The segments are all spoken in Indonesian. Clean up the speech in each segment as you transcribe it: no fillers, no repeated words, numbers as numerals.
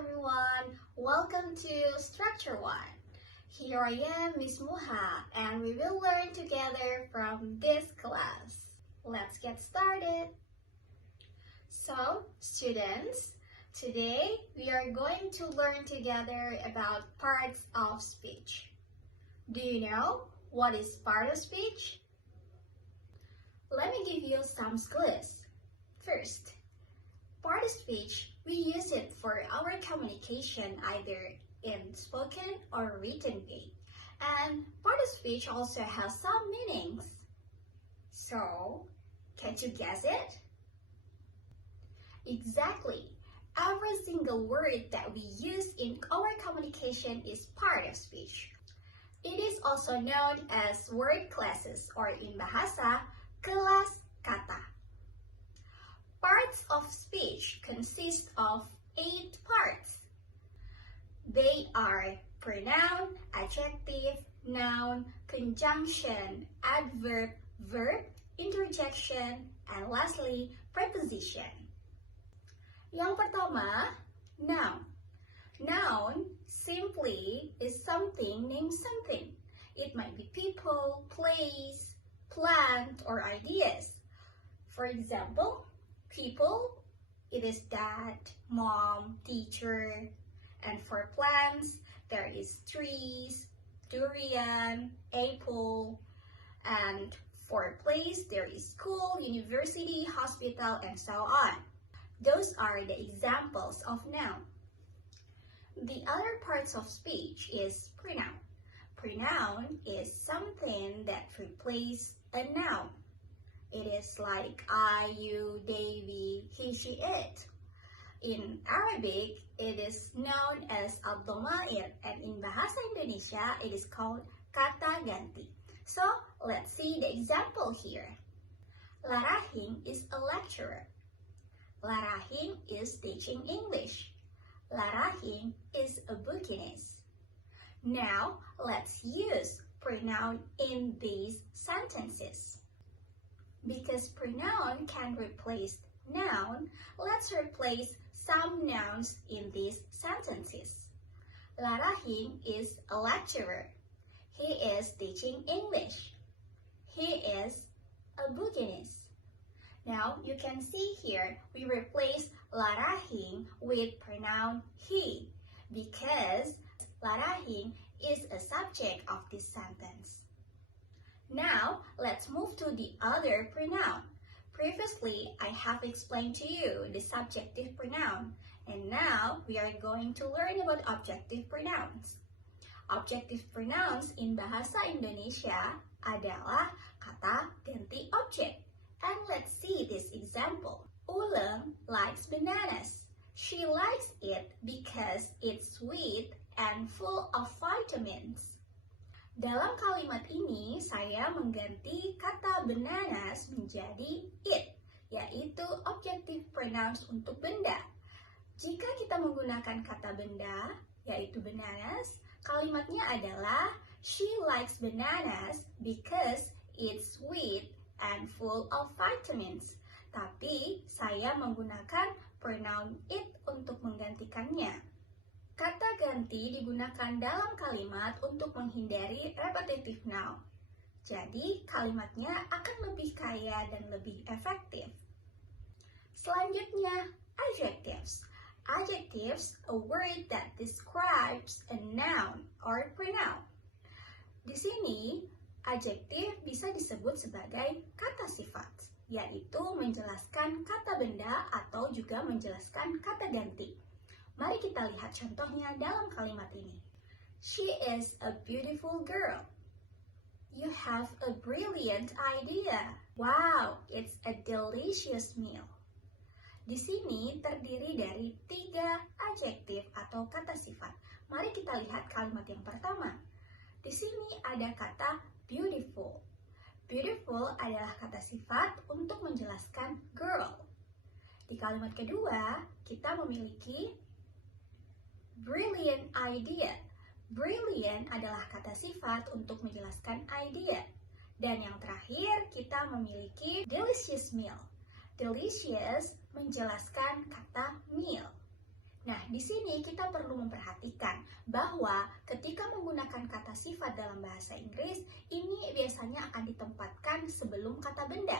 everyone, welcome to Structure 1. Here I am, Miss Muha, and we will learn together from this class. Let's get started. So, students, today we are going to learn together about parts of speech. Do you know what is part of speech? Let me give you some clues. First, part of speech, we use it for our communication either in spoken or written way. And part of speech also has some meanings. So, can you guess it? Exactly. Every single word that we use in our communication is part of speech. It is also known as word classes or in bahasa, kelas kata. Parts of speech consist of 8 parts. They are pronoun, adjective, noun, conjunction, adverb, verb, interjection, and lastly, preposition. Yang pertama, noun. Noun simply is something named something. It might be people, place, plant, or ideas. For example, people, it is dad, mom, teacher. And for plants, there is trees, durian, apple. And for place, there is school, university, hospital, and so on. Those are the examples of noun. The other parts of speech is pronoun. Pronoun is something that replaces a noun. It is like I, you, they, we, he, she, it. In Arabic, it is known as al-dhamair, and in Bahasa Indonesia, it is called kata ganti. So, let's see the example here. Larahing is a lecturer. Larahing is teaching English. Larahing is a bukinist. Now, let's use pronoun in these sentences. Because pronoun can replace noun, let's replace some nouns in these sentences. Larahing is a lecturer. He is teaching English. He is a bukinist. Now, you can see here, we replace Larahing with pronoun he because Larahing is a subject of this sentence. Now, let's move to the other pronoun. Previously, I have explained to you the subjective pronoun, and now we are going to learn about objective pronouns. Objective pronouns in Bahasa Indonesia adalah kata ganti objek. And let's see this example. Ulem likes bananas. She likes it because it's sweet and full of vitamins. Dalam kalimat ini, saya mengganti kata bananas menjadi it, yaitu objective pronouns untuk benda. Jika kita menggunakan kata benda, yaitu bananas, kalimatnya adalah she likes bananas because it's sweet and full of vitamins. Tapi, saya menggunakan pronoun it untuk menggantikannya. Kata ganti digunakan dalam kalimat untuk menghindari repetitive noun. Jadi, kalimatnya akan lebih kaya dan lebih efektif. Selanjutnya, adjectives. Adjectives, a word that describes a noun or pronoun. Di sini, adjective bisa disebut sebagai kata sifat, yaitu menjelaskan kata benda atau juga menjelaskan kata ganti. Mari kita lihat contohnya dalam kalimat ini. She is a beautiful girl. You have a brilliant idea. Wow, it's a delicious meal. Di sini terdiri dari 3 adjektif atau kata sifat. Mari kita lihat kalimat yang pertama. Di sini ada kata beautiful. Beautiful adalah kata sifat untuk menjelaskan girl. Di kalimat kedua, kita memiliki brilliant idea. Brilliant adalah kata sifat untuk menjelaskan idea. Dan yang terakhir, kita memiliki delicious meal. Delicious menjelaskan kata meal. Nah, di sini kita perlu memperhatikan bahwa ketika menggunakan kata sifat dalam bahasa Inggris, ini biasanya akan ditempatkan sebelum kata benda.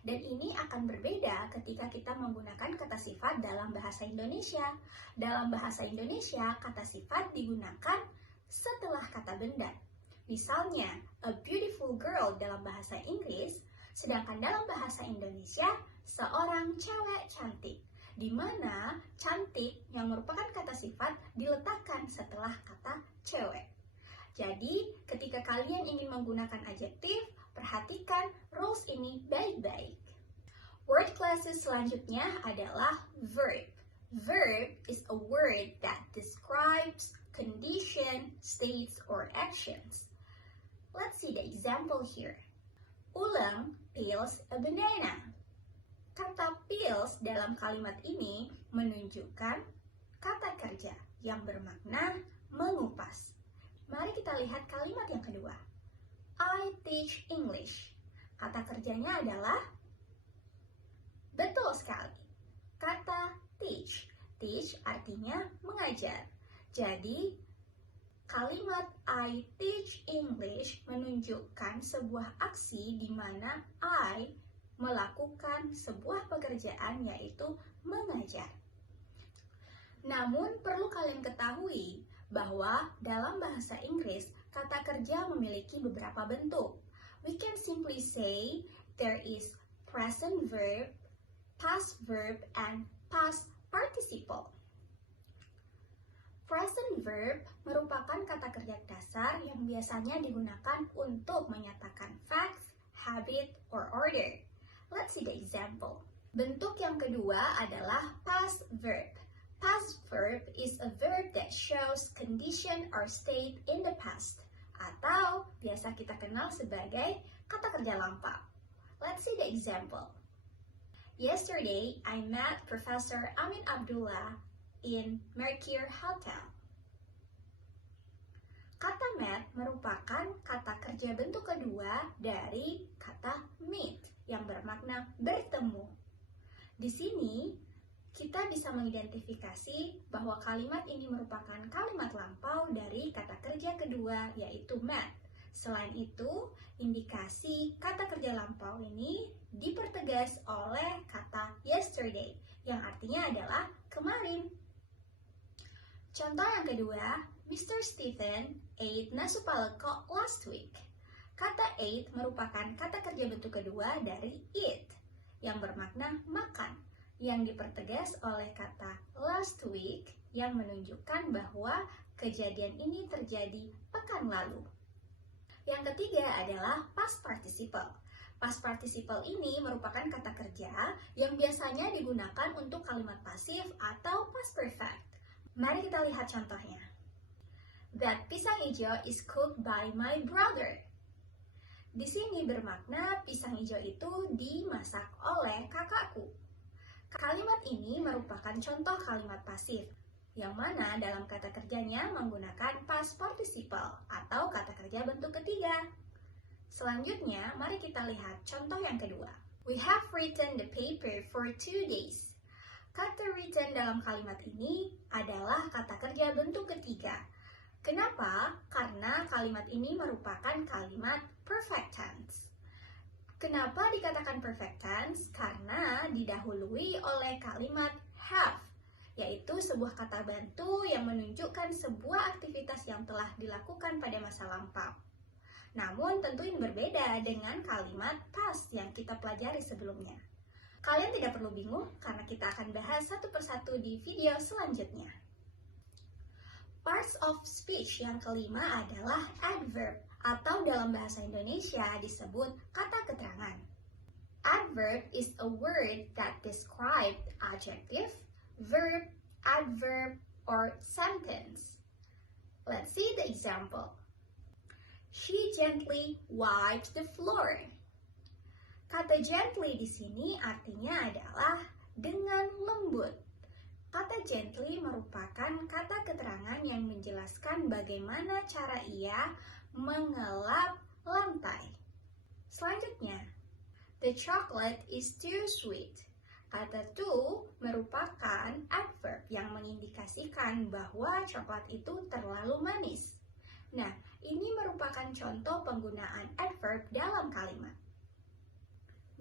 Dan ini akan berbeda ketika kita menggunakan kata sifat dalam bahasa Indonesia. Dalam bahasa Indonesia, kata sifat digunakan setelah kata benda. Misalnya, a beautiful girl dalam bahasa Inggris, sedangkan dalam bahasa Indonesia, seorang cewek cantik, di mana cantik yang merupakan kata sifat diletakkan setelah kata cewek. Jadi, ketika kalian ingin menggunakan adjektif, perhatikan rules ini baik-baik. Word classes selanjutnya adalah verb. Verb is a word that describes condition, states, or actions. Let's see the example here. Ulang peels a banana. Kata peels dalam kalimat ini menunjukkan kata kerja yang bermakna mengupas. Mari kita lihat kalimat yang kedua. I teach English. Kata kerjanya adalah betul sekali. Kata teach. Teach artinya mengajar. Jadi, kalimat I teach English menunjukkan sebuah aksi di mana I melakukan sebuah pekerjaan, yaitu mengajar. Namun perlu kalian ketahui bahwa dalam bahasa Inggris kata kerja memiliki beberapa bentuk. We can simply say there is present verb, past verb, and past participle. Present verb merupakan kata kerja dasar yang biasanya digunakan untuk menyatakan facts, habit, or order. Let's see the example. Bentuk yang kedua adalah past verb. Past verb is a verb that shows condition or state in the past, atau biasa kita kenal sebagai kata kerja lampau. Let's see the example. Yesterday, I met Professor Amin Abdullah in Mercure Hotel. Kata met merupakan kata kerja bentuk kedua dari kata meet yang bermakna bertemu. Di sini, kita bisa mengidentifikasi bahwa kalimat ini merupakan kalimat lampau dari kata kerja kedua, yaitu met. Selain itu, indikasi kata kerja lampau ini dipertegas oleh kata yesterday, yang artinya adalah kemarin. Contoh yang kedua, Mr. Stephen ate nasi paleko last week. Kata ate merupakan kata kerja bentuk kedua dari eat, yang bermakna makan, yang dipertegas oleh kata last week, yang menunjukkan bahwa kejadian ini terjadi pekan lalu. Yang ketiga adalah past participle. Past participle ini merupakan kata kerja yang biasanya digunakan untuk kalimat pasif atau past perfect. Mari kita lihat contohnya. That pisang hijau is cooked by my brother. Di sini bermakna pisang hijau itu dimasak oleh kakakku. Kalimat ini merupakan contoh kalimat pasif, yang mana dalam kata kerjanya menggunakan past participle atau kata kerja bentuk ketiga. Selanjutnya, mari kita lihat contoh yang kedua. We have written the paper for 2 days. Kata written dalam kalimat ini adalah kata kerja bentuk ketiga. Kenapa? Karena kalimat ini merupakan kalimat perfect tense. Kenapa dikatakan perfect tense? Karena didahului oleh kalimat have, yaitu sebuah kata bantu yang menunjukkan sebuah aktivitas yang telah dilakukan pada masa lampau. Namun tentu ini berbeda dengan kalimat past yang kita pelajari sebelumnya. Kalian tidak perlu bingung karena kita akan bahas satu persatu di video selanjutnya. Parts of speech yang kelima adalah adverb, atau dalam bahasa Indonesia disebut kata keterangan. Adverb is a word that describes adjective, verb, adverb, or sentence. Let's see the example. She gently wiped the floor. Kata gently di sini artinya adalah dengan lembut. Kata gently merupakan kata keterangan yang menjelaskan bagaimana cara ia mengelap lantai. Selanjutnya, the chocolate is too sweet. Kata to merupakan adverb yang mengindikasikan bahwa coklat itu terlalu manis. Nah, ini merupakan contoh penggunaan adverb dalam kalimat.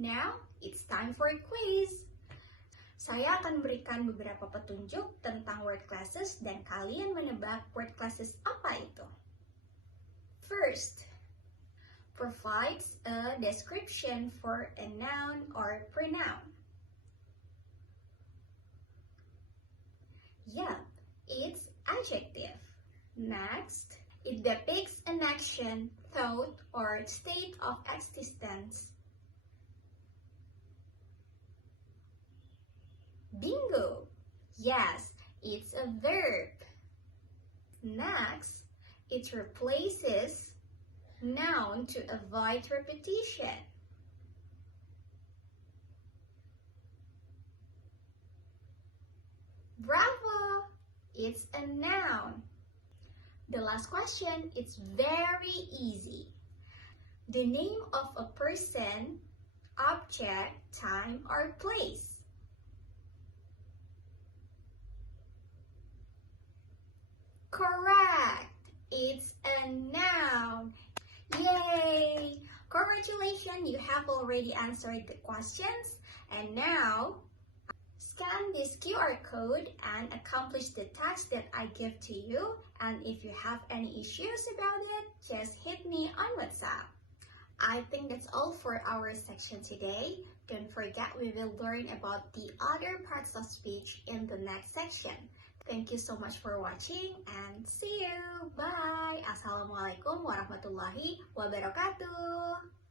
Now, it's time for a quiz. Saya akan berikan beberapa petunjuk tentang word classes dan kalian menebak word classes apa itu. First, provides a description for a noun or pronoun. Yep, it's adjective. Next, it depicts an action, thought, or state of existence. Bingo! Yes, it's a verb. Next, it replaces noun to avoid repetition. Bravo! It's a noun. The last question is very easy. The name of a person, object, time, or place. Correct! It's a noun. Yay! Congratulations, you have already answered the questions. And now, scan this QR code and accomplish the task that I give to you. And if you have any issues about it, just hit me on WhatsApp. I think that's all for our section today. Don't forget we will learn about the other parts of speech in the next section. Thank you so much for watching and see you. Bye. Assalamualaikum warahmatullahi wabarakatuh.